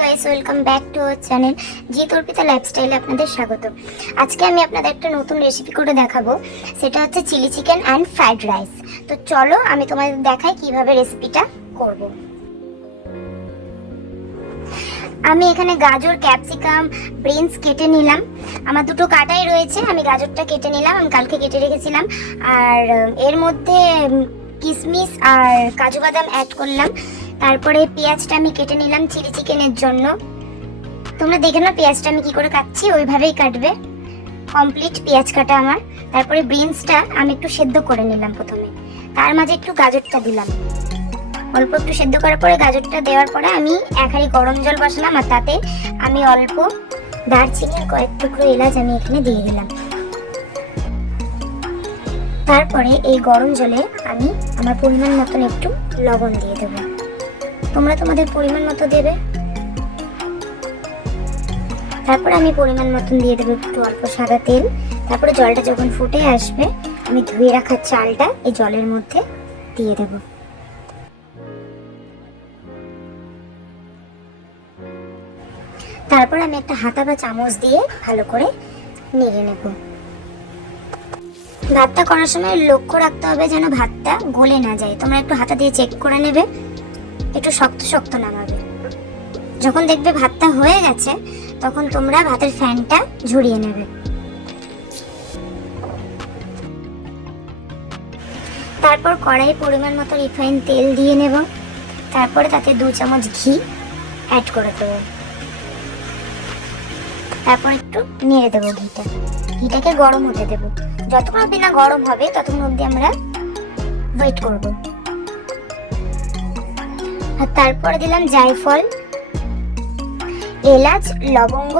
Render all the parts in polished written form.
Guys, welcome back to our channel Jeet Arpita লাইফস্টাইলে আপনাদের স্বাগত। আজকে আমি আপনাদের একটা নতুন রেসিপি করে দেখাবো, সেটা হচ্ছে chilli chicken and fried rice. তো চলো আমি তোমাদের দেখাই কিভাবে রেসিপিটা করব। আমি এখানে গাজর, ক্যাপসিকাম, বিনস কেটে নিলাম। আমার দুটো কাটাই রয়েছে, আমি গাজরটা কেটে নিলাম, আমি কালকে কেটে রেখেছিলাম। আর এর মধ্যে কিশমিশ আর কাজু বাদাম অ্যাড করলাম। তারপরে পেঁয়াজটা আমি কেটে নিলাম চিলি চিকেনের জন্য। তোমরা দেখে নাও পেঁয়াজটা আমি কি করে কাটছি, ওইভাবেই কাটবে। কমপ্লিট পেঁয়াজ কাটা আমার। তারপরে বিনসটা আমি একটু সেদ্ধ করে নিলাম প্রথমে, তার মাঝে একটু গাজরটা দিলাম। অল্প একটু সেদ্ধ করার পরে গাজরটা দেওয়ার পরে আমি এক হাঁড়ি গরম জল বসালাম, আর তাতে আমি অল্প দারচিনি আর কয়েক টুকরো এলাচ আমি এখানে দিয়ে দিলাম। তারপরে এই গরম জলে আমি আমার পরিমাণ মতন একটু লবণ দিয়ে দেবো। তোমরা তোমাদের পরিমাণ মতো দেবে। তারপরে আমি পরিমাণ মতন দিয়ে দেবো একটু অল্প সাদা তেল। তারপরে জলটা যখন ফুটে আসবে আমি ধুয়ে রাখা চালটা এই জলের মধ্যে দিয়ে দেব। তারপর আমি একটা হাতা বা চামচ দিয়ে ভালো করে নেড়ে নেব। ভাতটা করার সময় লক্ষ্য রাখতে হবে যেন ভাতটা গলে না যায়। তোমরা একটু হাতা দিয়ে চেক করে নেবে, একটু শক্ত শক্ত নামাবে। যখন দেখবে ভাতটা হয়ে গেছে তখন তোমরা ভাতের ফ্যানটা ঝরিয়ে নেবে। তারপর কড়াই পরিমাণ মতো রিফাইন তেল দিয়ে নেব। তারপরে তাতে 2 চামচ ঘি অ্যাড করে দেবো। তারপর একটু নেড়ে দেবো ঘিটাকে গরম হতে দেবো। যতক্ষণ অবধি না গরম হবে ততক্ষণ অবধি আমরা ওয়েট করব। আর তারপরে দিলাম জায়ফল, এলাচ, লবঙ্গ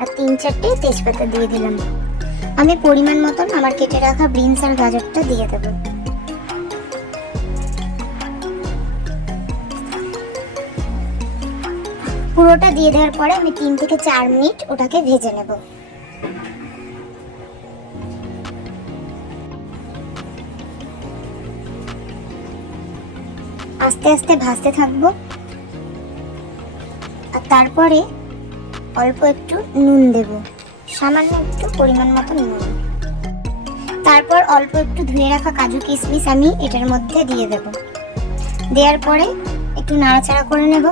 আর 3-4টে তেজপাতা দিয়ে দিলাম। আমি পরিমাণ মতন আমার কেটে রাখা বিনস আর গাজরটা দিয়ে দেব। পুরোটা দিয়ে দেওয়ার পরে আমি 3 থেকে 4 মিনিট ওটাকে ভেজে নেব। আস্তে আস্তে ভাজতে থাকবো। আর তারপরে অল্প একটু নুন দেব, সামান্য একটু পরিমাণ মতো নুন। তারপর অল্প একটু ধুয়ে রাখা কাজু কিশমিশ আমি এটার মধ্যে দিয়ে দেব। দেওয়ার পরে একটু নাড়াচাড়া করে নেব।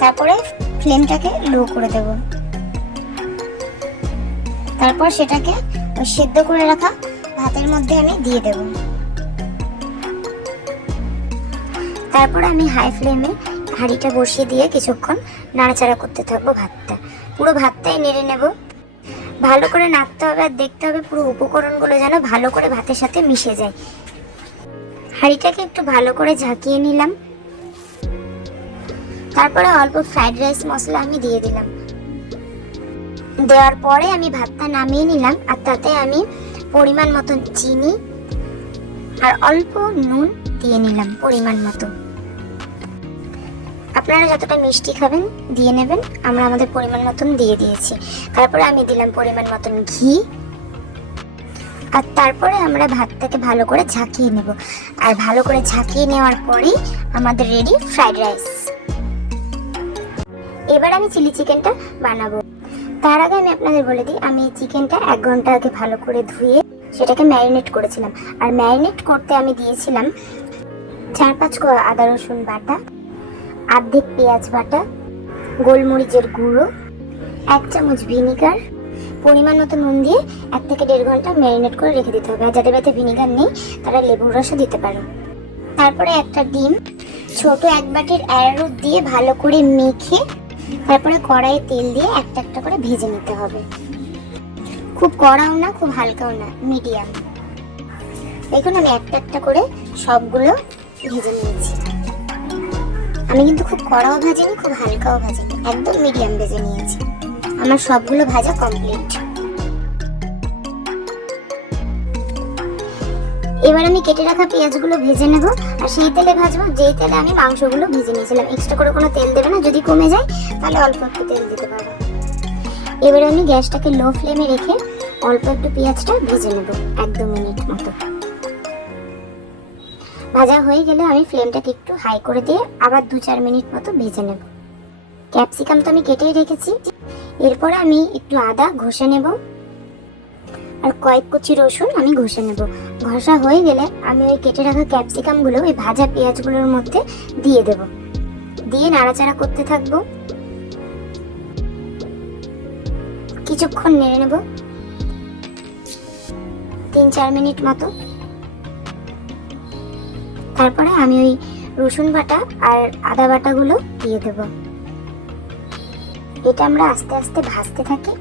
তারপরে ফ্লেমটাকে লো করে দেব। তারপর সেটাকে সেদ্ধ করে রাখা ভাতের মধ্যে আমি দিয়ে দেব। তারপর আমি হাই ফ্লেমে হাঁড়িটা বসিয়ে দিয়ে কিছুক্ষণ নাড়াচাড়া করতে থাকবো ভাতটা। পুরো ভাতটাই নেড়ে নেব। ভালো করে নাড়তে হবে আর দেখতে হবে পুরো উপকরণগুলো যেন ভালো করে ভাতের সাথে মিশে যায়। হাঁড়িটাকে একটু ভালো করে ঝাঁকিয়ে নিলাম। তারপরে অল্প ফ্রাইড রাইস মশলা আমি দিয়ে দিলাম। দেওয়ার পরে আমি ভাতটা নামিয়ে নিলাম, আর তাতে আমি পরিমাণ মতন চিনি আর অল্প নুন দিয়ে নিলাম পরিমাণ মতো। আপনারা যতটা মিষ্টি খাবেন দিয়ে নেবেন, আমরা আমাদের পরিমাণ মতন দিয়ে দিয়েছি। তারপরে আমি দিলাম পরিমাণ মতন ঘি। আর তারপরে আমরা ভাতটাকে ভালো করে ঝাঁকিয়ে নেব। আর ভালো করে ঝাঁকিয়ে নেওয়ার পরেই আমাদের রেডি ফ্রাইড রাইস। এবার আমি চিলি চিকেনটা বানাবো। তার আগে আমি আপনাদের বলে দিই, আমি চিকেনটা 1 ঘন্টা আগে ভালো করে ধুয়ে সেটাকে ম্যারিনেট করেছিলাম। আর ম্যারিনেট করতে আমি দিয়েছিলাম 4-5 কোয়া আদা রসুন বাটা, অর্ধেক পেঁয়াজ বাটা, গোলমরিচের গুঁড়ো, 1 চামচ ভিনিগার, পরিমাণ মতো নুন দিয়ে 1 থেকে 1.5 ঘন্টা ম্যারিনেট করে রেখে দিতে হবে। আর যাদের বাড়িতে ভিনিগার নেই তারা লেবুর রসও দিতে পারো। তারপরে একটা ডিম ছোট 1 বাটির অ্যারারুট দিয়ে ভালো করে মেখে তারপরে কড়াইয়ে তেল দিয়ে একটা একটা করে ভেজে নিতে হবে। খুব কড়াও না খুব হালকাও না, মিডিয়াম। দেখুন আমি একটা একটা করে সবগুলো ভেজে নিয়েছি। আমি কিন্তু খুব কড়াও ভাজিনি খুব হালকাও ভাজিনি, একদম মিডিয়াম ভেজে নিয়েছি। আমার সবগুলো ভাজা কমপ্লিট। এবার আমি কেটে রাখা পেঁয়াজগুলো ভেজে নেব। আর সেই তেলে ভাজবো যেই তেলে আমি মাংসগুলো ভেজে নিয়েছিলাম। এক্সট্রা করে কোনো তেল দেবে না, যদি কমে যায় তাহলে অল্প একটু তেল দিতে পারো। এবার আমি গ্যাসটাকে লো ফ্লেমে রেখে অল্প একটু পেঁয়াজটা ভেজে নেব 1-2 মিনিট মতো। ভাজা হয়ে গেলে আমি ফ্লেমটাকে একটু হাই করে দিয়ে আবার 2-4 মিনিট মতো ভেজে নেব। ক্যাপসিকাম তো আমি কেটেই রেখেছি। এরপর আমি একটু আদা ঘষে নেব আর কয়েক কুচি রসুন আমি ঘষে নেব। ঘষা হয়ে গেলে আমি ওই কেটে রাখা ক্যাপসিকামগুলো ওই ভাজা পেঁয়াজগুলোর মধ্যে দিয়ে দেব। দিয়ে নাড়াচাড়া করতে থাকবো। কিছুক্ষণ নেড়ে নেব, 3-4 মিনিট মতো। তারপরে আমি ওই রসুন বাটা আর আদা বাটাগুলো দিয়ে দেব। এটা আমরা আস্তে আস্তে ভাজতে থাকি।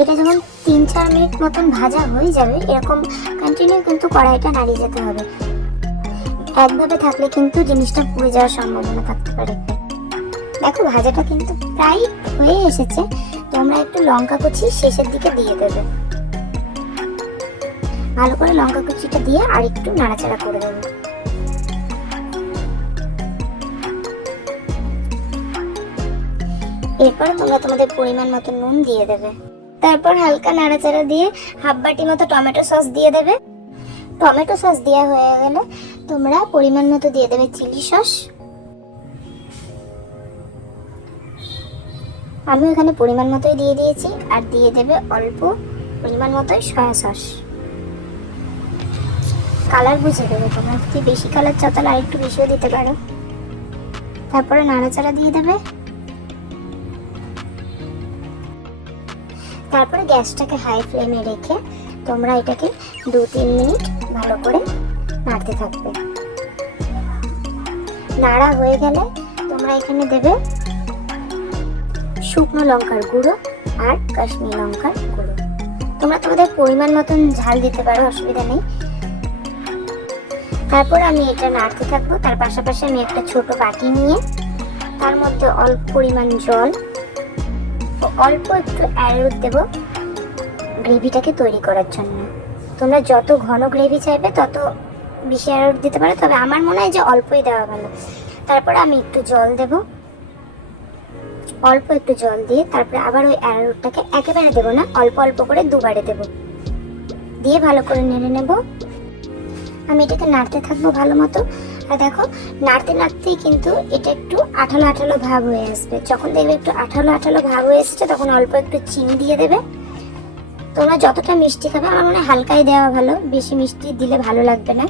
এটা যখন 3-4 মিনিট মতন ভাজা হয়ে যাবে, এরকম কন্টিনিউ কিন্তু কড়াইটা নাড়িয়ে যেতে হবে। একভাবে থাকলে কিন্তু জিনিসটা পুড়ে যাওয়ার সম্ভাবনা থাকতে পারে। দেখো ভাজাটা কিন্তু প্রায় হয়ে এসেছে। তোমরা একটু লঙ্কা কুচি শেষের দিকে দিয়ে দেবে। ভালো করে লঙ্কা কুচিটা দিয়ে আর একটু নাড়াচাড়া করে দেবে। এরপর তোমরা তোমাদের পরিমাণ মতো নুন দিয়ে দেবে। তারপর হালকা নাড়াচাড়া দিয়ে হাফ বাটি মতো টমেটো সস দিয়ে দেবে। টমেটো সস দেওয়া হয়ে গেলে তোমরা পরিমাণ মতো দিয়ে দেবে চিলি সস। আমি এখানে পরিমাণ মতোই দিয়ে দিয়েছি। আর দিয়ে দেবে অল্প পরিমাণ মতোই সয়া সস। কালার বুঝে দেবে, তোমরা যদি বেশি কালার চাও তাহলে আর একটু বেশিও দিতে পারো। তারপরে নাড়াচাড়া দিয়ে দেবে। তারপরে গ্যাসটাকে হাই ফ্লেমে রেখে তোমরা এটাকে 2-3 মিনিট ভালো করে নাড়তে থাকবে। নাড়া হয়ে গেলে তোমরা এখানে দেবে শুকনো লঙ্কার গুঁড়ো আর কাশ্মীরি লঙ্কার গুঁড়ো। তোমরা তোমাদের পরিমাণ মতন ঝাল দিতে পারো, অসুবিধা নেই। তারপর আমি এটা নাড়তে থাকবো। তার পাশাপাশি আমি একটা ছোট বাটি নিয়ে তার মধ্যে অল্প পরিমাণ জল, অল্প একটু অ্যারোট দেব গ্রেভিটাকে তৈরি করার জন্য। তোমরা যত ঘন গ্রেভি চাইবে তত বেশি অ্যারোট দিতে পারো, তবে আমার মনে হয় যে অল্পই দেওয়া ভালো। তারপরে আমি একটু জল দেব, অল্প একটু জল দিয়ে তারপরে আবার ওই অ্যারোটটাকে একেবারে দেবো না, অল্প অল্প করে দুবারে দেব। দিয়ে ভালো করে নেড়ে নেব। আমি এটাকে নাড়তে থাকবো ভালো মতো। আর দেখো নাড়তে নাড়তেই কিন্তু এটা একটু আঠালো আঠালো ভাব হয়ে আসবে। যখন দেখবে একটু আঠালো আঠালো ভাব হয়ে এসেছে তখন অল্প একটু চিনি দিয়ে দেবে। তোমরা যতটা মিষ্টি খাবে, আমার মনে হয় হালকাই দেওয়া ভালো, বেশি মিষ্টি দিলে ভালো লাগবে না।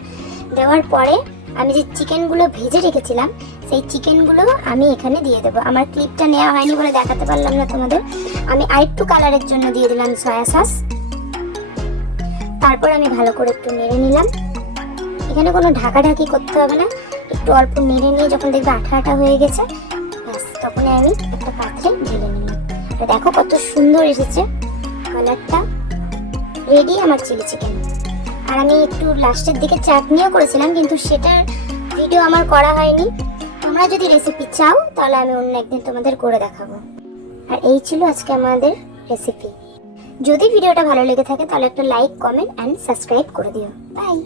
দেওয়ার পরে আমি যে চিকেনগুলো ভেজে রেখেছিলাম সেই চিকেনগুলো আমি এখানে দিয়ে দেবো। আমার ক্লিপটা নেওয়া হয়নি বলে দেখাতে পারলাম না তোমাদের। আমি আরেকটু কালারের জন্য দিয়ে দিলাম সয়া সস। তারপর আমি ভালো করে একটু নেড়ে নিলাম। এখানে কোনো ঢাকাঢাকি করতে হবে না, একটু অল্প নেড়ে নিয়ে যখন দেখবে আঠা আঠা হয়ে গেছে, ব্যাস তখনই আমি একটা পাত্রে ঢেলে নিলাম। দেখো কত সুন্দর এসেছে কালারটা। রেডি আমার চিলি চিকেন। আর আমি একটু লাস্টের দিকে চাটনিও করেছিলাম, কিন্তু সেটার ভিডিও আমার করা হয়নি। তোমরা যদি রেসিপি চাও তাহলে আমি অন্য একদিন তোমাদের করে দেখাবো। আর এই ছিল আজকে আমাদের রেসিপি। যদি ভিডিওটা ভালো লেগে থাকে তাহলে একটা লাইক, কমেন্ট অ্যান্ড সাবস্ক্রাইব করে দিও। বাই।